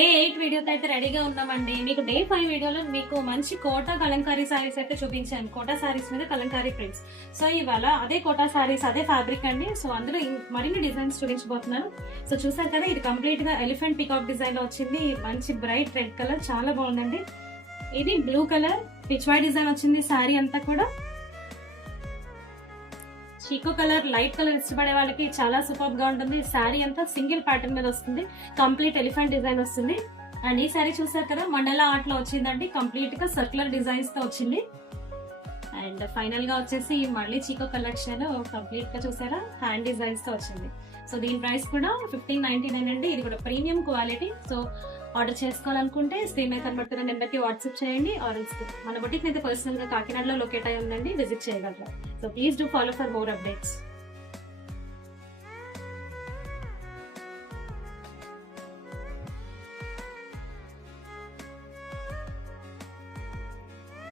Day 8 వీడియోతో అయితే రెడీగా ఉన్నామండి. మీకు డే 5 వీడియోలో మీకు మంచి కోటా కలంకారీ సారీస్ అయితే చూపించాను. కోటా సారీస్ మీద కలంకారీ ప్రింట్స్. సో ఇవాళ అదే కోటా సారీస్, అదే ఫ్యాబ్రిక్ అండి. సో అందులో మరిన్ని డిజైన్స్ చూపించబోతున్నాను. సో చూసారు కదా, ఇది కంప్లీట్ గా ఎలిఫెంట్ పీకాక్ డిజైన్ లో వచ్చింది. మంచి బ్రైట్ రెడ్ కలర్, చాలా బాగుందండి. ఇది బ్లూ కలర్ పిచ్వాయ్ డిజైన్ వచ్చింది. సారీ అంతా కూడా చీకో కలర్, లైట్ కలర్ ఇష్టపడే వాళ్ళకి చాలా సూపర్ గా ఉంటుంది. శారీ అంతా సింగిల్ ప్యాటర్న్ మీద వస్తుంది. కంప్లీట్ ఎలిఫెంట్ డిజైన్ వస్తుంది. అండ్ ఈ శారీ చూసారు కదా, మండల ఆర్ట్ లో వచ్చిందండి. కంప్లీట్ గా సర్క్యులర్ డిజైన్స్ తో వచ్చింది. అండ్ ఫైనల్ గా వచ్చేసి మళ్ళీ చీకో కలెక్షన్ కంప్లీట్ గా చూసారా, హ్యాండ్ డిజైన్స్ తో వచ్చింది. సో దీని ప్రైస్ కూడా 1599 అండి. ఇది కూడా ప్రీమియం క్వాలిటీ. సో ఆర్డర్ చేసుకోవాలనుకుంటే స్క్రీన్ మీద కనబడుతున్న నెంబర్ కి వాట్సాప్ చేయండి. ఆర్ మన బొటిక్ అయితే పర్సనల్ గా కాకినాడలో లొకేట్ అయి ఉందండి, విజిట్ చేయగలరు. So please do follow for more updates.